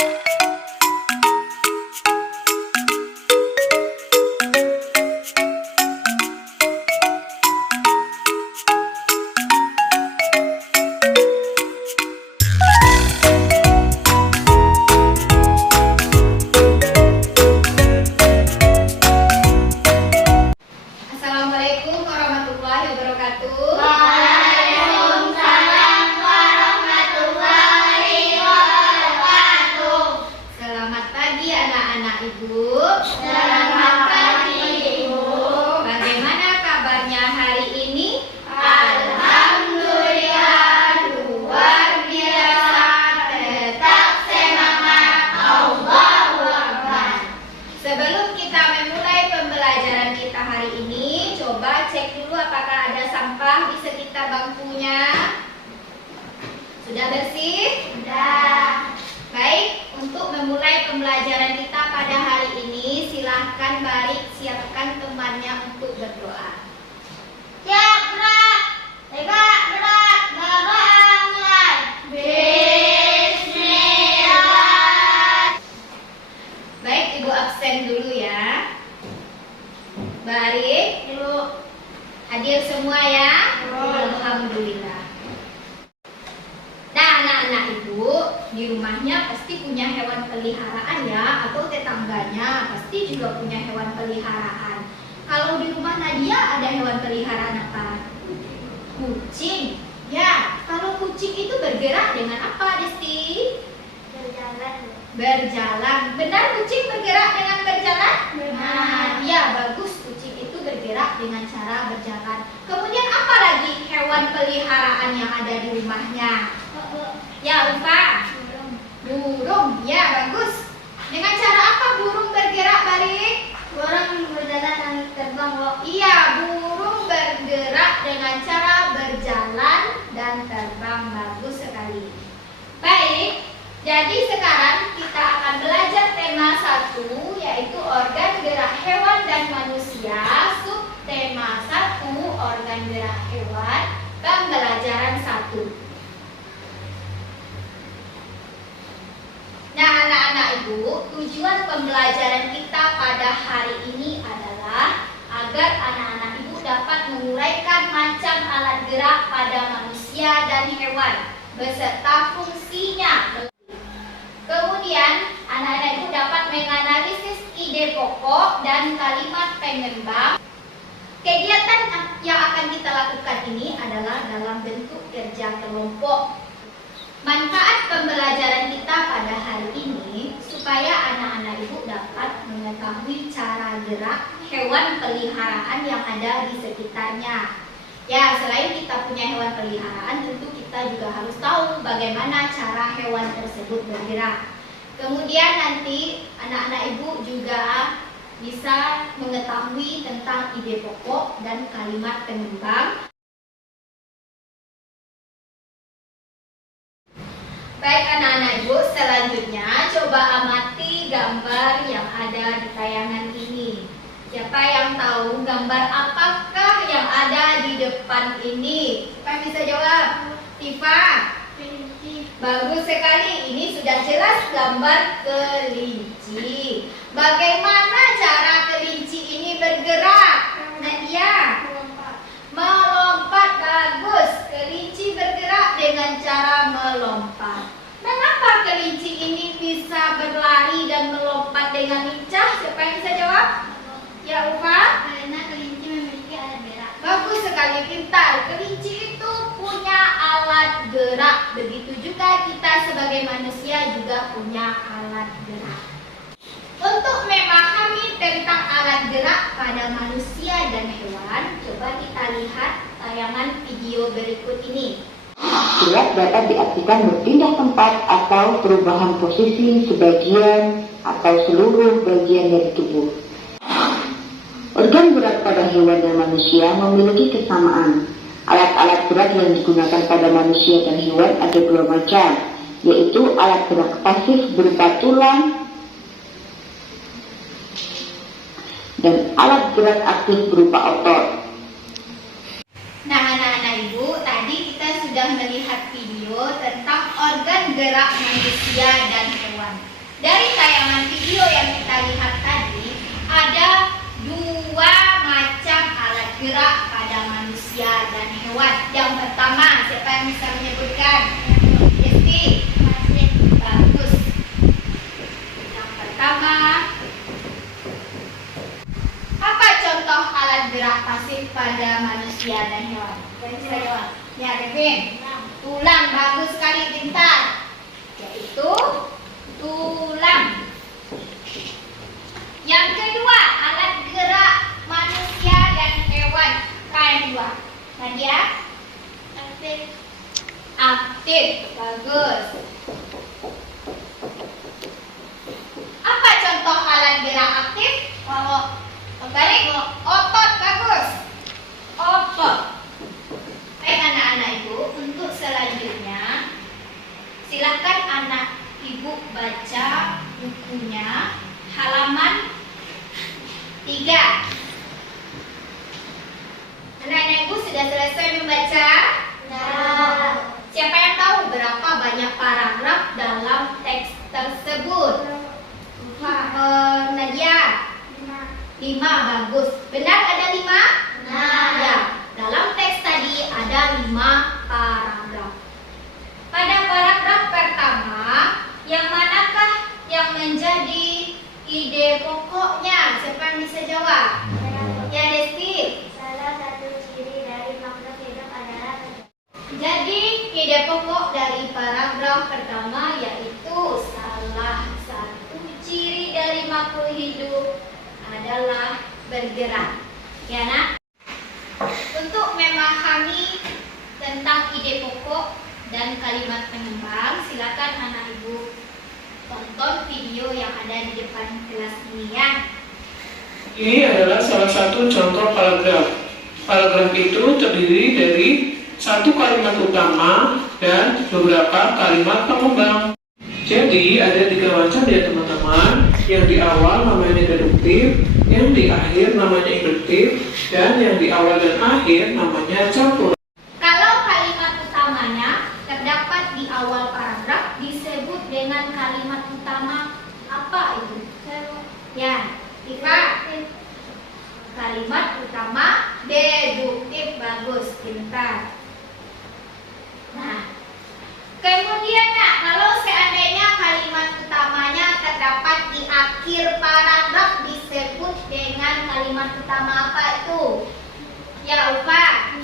Assalamualaikum warahmatullahi wabarakatuh. Waalaikumsalam warahmatullahi wabarakatuh. Selamat pagi anak-anak ibu. Selamat pagi ibu. Bagaimana kabarnya hari ini? Alhamdulillah luar biasa. Tetap semangat. Allahu Akbar. Sebelum kita memulai pembelajaran kita hari ini, coba cek dulu apakah ada sampah di sekitar bangkunya. Sudah bersih? Sudah. Baik, untuk memulai pembelajaran kita pada hari ini, silahkan Barik siapkan temannya untuk berdoa. Siap gerak. Tegak gerak. Gerak mulai. Bismillah. Baik, Ibu absen dulu ya. Barik, Ibu. hadir semua ya? Ya. Alhamdulillah. Nah, anak-anak ibu di rumahnya pasti punya hewan peliharaan ya, atau tetangganya pasti juga punya hewan peliharaan. Kalau di rumah Nadia ada hewan peliharaan apa? Kucing. Ya, kalau kucing itu bergerak dengan apa, Desti? Berjalan. Berjalan. Benar kucing bergerak dengan berjalan? Benar. Ya, bagus. Kucing itu bergerak dengan cara berjalan. Kemudian apa lagi hewan peliharaan yang ada di rumahnya? Ya, Ufa. Burung. Ya, bagus. Dengan cara apa burung bergerak, Barik? Burung berjalan dan terbang, Bu. Iya, burung bergerak dengan cara berjalan dan terbang. Bagus sekali. Baik, jadi sekarang kita akan belajar tema 1, yaitu organ gerak hewan dan manusia. Subtema 1, organ gerak hewan, pembelajaran 1. Nah, anak-anak ibu, tujuan pembelajaran kita pada hari ini adalah agar anak-anak ibu dapat menguraikan macam alat gerak pada manusia dan hewan beserta fungsinya. Kemudian, anak-anak ibu dapat menganalisis ide pokok dan kalimat pengembang. Kegiatan yang akan kita lakukan ini adalah dalam bentuk kerja kelompok. Manfaat pembelajaran kita pada hari ini supaya anak-anak ibu dapat mengetahui cara gerak hewan peliharaan yang ada di sekitarnya. Ya, selain kita punya hewan peliharaan, tentu kita juga harus tahu bagaimana cara hewan tersebut bergerak. Kemudian nanti anak-anak ibu juga bisa mengetahui tentang ide pokok dan kalimat pengembang. Baik anak-anak ibu, selanjutnya coba amati gambar yang ada di tayangan ini. Siapa yang tahu gambar apakah yang ada di depan ini? Siapa yang bisa jawab? Tifa? Bagus sekali, ini sudah jelas gambar kelinci. Bagaimana cara kelinci ini bergerak? Nadia? Melompat. Bagus, kelinci bergerak dengan cara melompat. Mengapa kelinci ini bisa berlari dan melompat dengan lincah? Siapa yang bisa jawab? Ya, Ufa? Karena kelinci memiliki alat gerak. Bagus sekali, pintar. Kelinci itu punya alat gerak. Begitu juga kita sebagai manusia juga punya alat gerak. Untuk memahami tentang alat gerak pada manusia dan hewan, coba kita lihat tayangan video berikut ini. Gerak dapat diartikan berpindah tempat atau perubahan posisi sebagian atau seluruh bagian dari tubuh. Organ gerak pada hewan dan manusia memiliki kesamaan. Alat-alat gerak yang digunakan pada manusia dan hewan ada dua macam, yaitu alat gerak pasif berupa tulang dan alat gerak aktif berupa otot. Nah, anak-anak ibu, tadi kita sudah melihat video tentang organ gerak manusia dan hewan. Dari tayangan video yang kita lihat tadi, ada dua macam alat gerak pada manusia dan hewan. Yang pertama, siapa yang bisa menyebutkan? Desti. Bagus. Yang pertama, apa contoh alat gerak pasif pada manusia dan hewan? Bisa jawab. Ya, Kevin. Tulang. Bagus sekali, pintar. Yaitu tulang. Yang kedua, alat gerak manusia dan hewan. Yang kedua, Nadia? Aktif. Aktif. Bagus. Apa contoh alat gerak aktif? Balik. Otot. Bagus. Otot. Baik anak-anak ibu, untuk selanjutnya silakan anak ibu baca bukunya halaman 3. Anak-anak ibu sudah selesai membaca? Siapa yang tahu berapa banyak paragraf dalam teks tersebut? Nadia? 5. Bagus. Benar ada 5? Ya. Dalam teks tadi ada 5 paragraf. Pada paragraf pertama, yang manakah yang menjadi ide pokoknya? Siapa yang bisa jawab? Ya, Desti. Salah satu ciri dari makhluk hidup adalah Jadi, ide pokok dari paragraf pertama yaitu salah satu ciri dari makhluk hidup adalah bergerak. Ya, Nak? Untuk memahami tentang ide pokok dan kalimat pengembang, silakan anak ibu tonton video yang ada di depan kelas ini ya. Ini adalah salah satu contoh paragraf. Paragraf itu terdiri dari satu kalimat utama dan beberapa kalimat pengembang. Jadi ada 3 macam ya teman-teman. Yang di awal namanya deduktif, yang di akhir namanya induktif, dan yang di awal dan akhir namanya campur. Kalau kalimat utamanya terdapat di awal paragraf disebut dengan kalimat utama apa itu? Ya, Iva. Kalimat utama deduktif. Bagus, pintar. Nah, kemudian Nak, kalau seandainya kalimat utamanya terdapat di akhir paragraf disebut dengan kalimat utama apa itu? Ya, Ufa.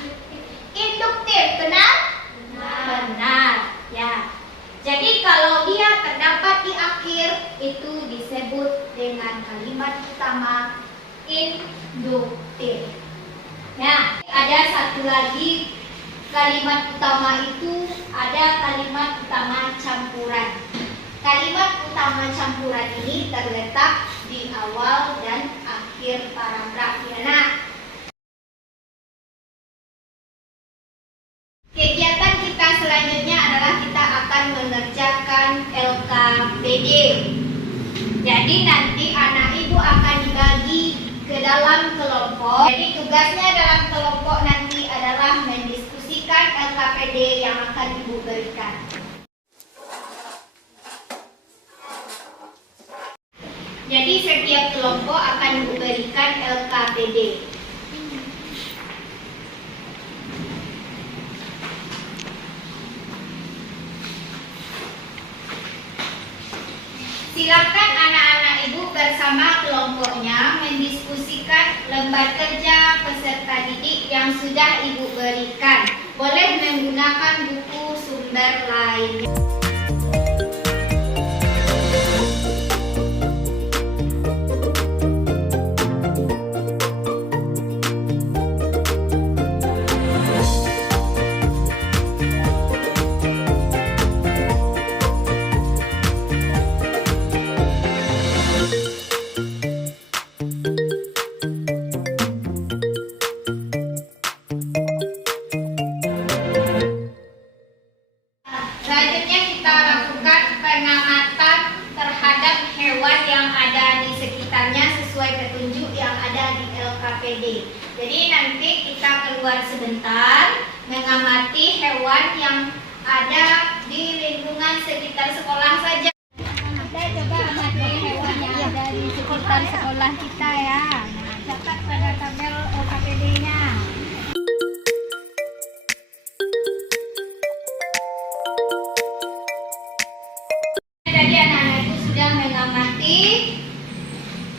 Induktif, benar? Benar. Ya. Jadi kalau dia terdapat di akhir itu disebut dengan kalimat utama induktif. Nah, ada satu lagi kalimat utama itu ada kalimat utama campuran. Kalimat utama campuran ini terletak di awal dan akhir paragraf. Ya, Nak? Kegiatan kita selanjutnya adalah kita akan mengerjakan LKPD. Jadi nanti anak ibu akan dibagi ke dalam kelompok. Jadi tugasnya dalam kelompok nanti adalah mendiskusikan LKPD yang akan ibu berikan. Jadi setiap kelompok akan ibu berikan LKPD. Silakan anak-anak ibu bersama kelompoknya mendiskusikan lembar kerja peserta didik yang sudah ibu berikan. Boleh menggunakan buku sumber lainnya. Selanjutnya kita lakukan pengamatan terhadap hewan yang ada di sekitarnya sesuai petunjuk yang ada di LKPD. Jadi nanti kita keluar sebentar mengamati hewan yang ada di lingkungan sekitar sekolah saja. Saya coba sekolah kita ya. Nah, catat pada tabel OKPD-nya. Tadi anak-anak itu sudah mengamati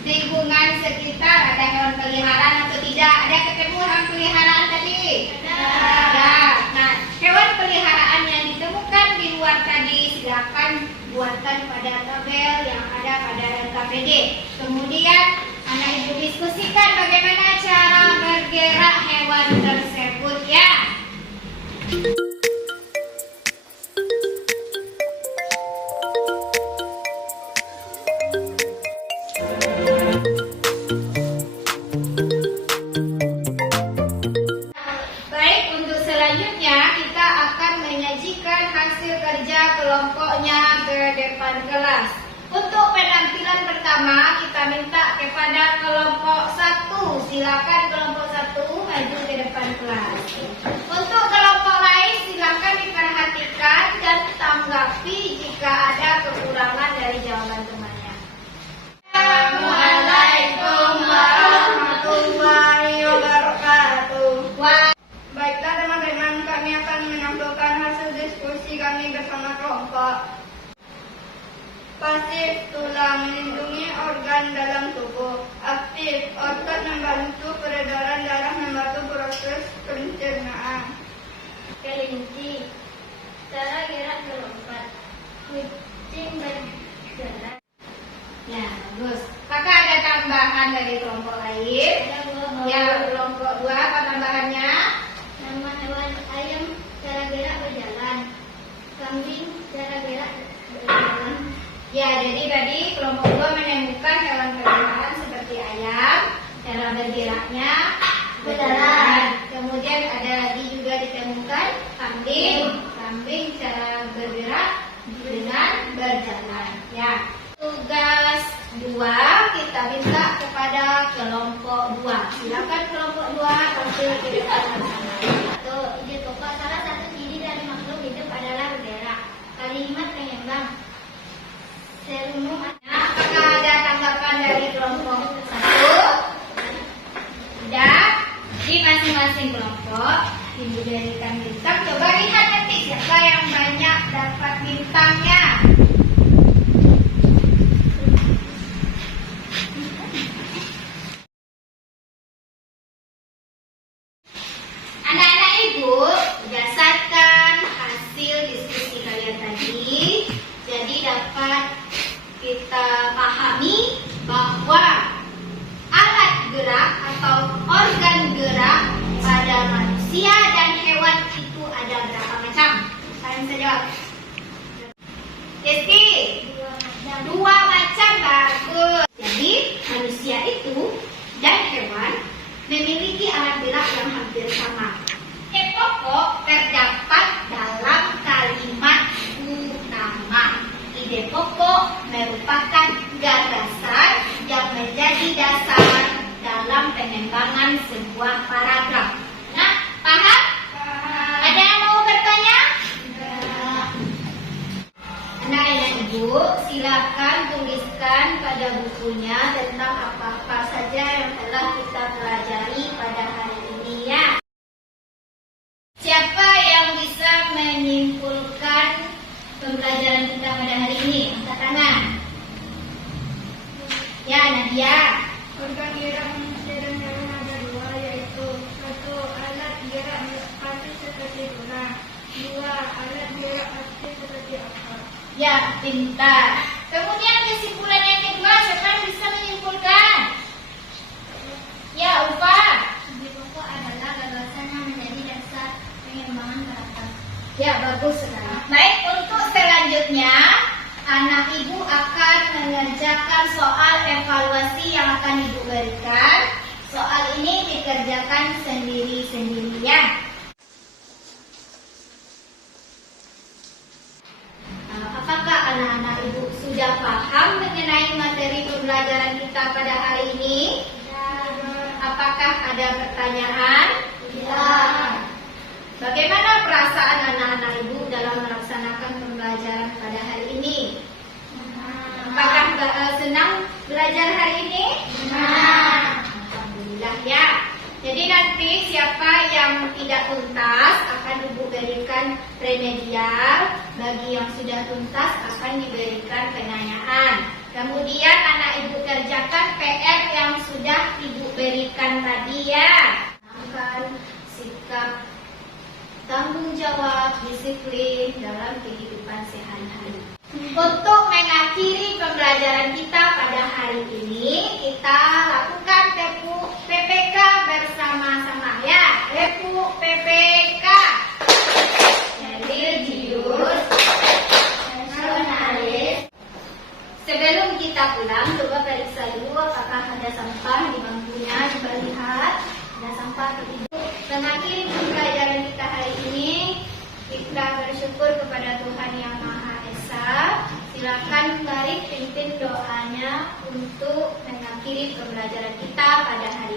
lingkungan sekitar, ada hewan peliharaan atau tidak? Ada ketemu hewan peliharaan tadi? Ada. Nah, hewan peliharaan yang ditemukan di luar tadi silakan buatkan pada tabel yang ada pada LKPD. Kemudian anak ibu diskusikan bagaimana cara bergerak hewan tersebut ya. Baik, untuk selanjutnya kita akan menyajikan hasil kerja kelompoknya ke depan kelas. Untuk penampilan pertama kita minta kepada kelompok 1. Silakan kelompok 1 maju ke depan kelas. Untuk kelompok lain silakan diperhatikan dan tanggapi jika ada kekurangan dari jawaban temannya. Assalamualaikum warahmatullahi wabarakatuh. Baiklah teman-teman, kami akan menampilkan hasil diskusi kami bersama kelompok. Pasif, tulang melindungi organ dalam tubuh. Aktif, otot membantu peredaran darah, membantu proses pencernaan. Kelinci, cara gerak melompat. Kucing berjalan. Ya, bagus. Apakah ada tambahan dari kelompok lain? Ya, kelompok 2 apa tambahannya? Nama hewan ayam, cara gerak berjalan. Kambing, cara gerak berjalan. Ya, jadi tadi kelompok 2 menemukan hewan peliharaan seperti ayam, cara bergeraknya berjalan. Kemudian ada juga ditemukan kambing, cara bergerak dengan berjalan. Ya. Tugas 2 kita minta kepada kelompok 2. Silakan kelompok 2 tampil ke depan bersama. Ide pokok salah satu ciri dari makhluk hidup adalah bergerak. Kalimat penyembang. Serumu. Apakah ada tanggapan dari kelompok 1? Tidak. Di masing-masing kelompok diberikan bintang. Coba lihat nanti siapa yang banyak dapat bintangnya. Anak-anak ibu, berdasarkan hasil diskusi kalian tadi, jadi dapat kita pahami bahwa alat gerak atau organ gerak pada manusia dan hewan itu ada berapa macam? Kalian bisa jawab. Jadi, 2 macam, bagus. Jadi, manusia itu dan hewan memiliki alat gerak yang hampir sama. Pokok terdapat dalam kalimat utama. Ide pokok merupakan gagasan yang menjadi dasar dalam pengembangan sebuah paragraf. Nah, paham? Ada yang mau bertanya? Anak-anak ibu, silakan tuliskan pada bukunya tentang apa-apa saja yang telah kita pelajari pada hari ini ya. Siapa yang bisa menyimpulkan pembelajaran kita pada hari ini? Angkat tangan. Ya, Nadia. Organ gerak manusia dan hewan ada 2, yaitu 1. Alat gerak pasif seperti tulang. 2. Alat gerak aktif seperti akal. Ya, pintar. Kemudian kesimpulan yang kedua, siapa yang bisa menyimpulkan? Ya, Upa. Ide pokok adalah gagasan yang menjadi dasar pengembangan karakter. Ya, bagus sekali. Baik, untuk selanjutnya anak ibu akan mengerjakan soal evaluasi yang akan ibu berikan. Soal ini dikerjakan sendiri-sendiri ya. Apakah anak-anak ibu sudah paham mengenai materi pembelajaran kita pada hari ini? Apakah ada pertanyaan? Ya. Bagaimana perasaan anak-anak ibu dalam melaksanakan pembelajaran pada hari ini? Apakah senang belajar hari ini? nanti siapa yang tidak tuntas akan Ibu berikan remedial, bagi yang sudah tuntas akan diberikan pengayaan. Kemudian anak Ibu kerjakan PR yang sudah Ibu berikan tadi ya. Tanamkan sikap tanggung jawab, disiplin dalam kehidupan sehari-hari. Untuk mengakhiri pembelajaran kita pada hari ini, kita lakukan PPK bersama-sama ya. PPK. Religius, nasionalis. Sebelum kita pulang, coba periksa dulu apakah ada sampah di bangkunya. Coba lihat, ada sampah atau tidak. Mengakhiri pembelajaran kita hari ini, kita bersyukur kepada Tuhan Yang Maha Esa. Silakan mari pimpin doanya untuk mengakhiri pembelajaran kita pada hari ini.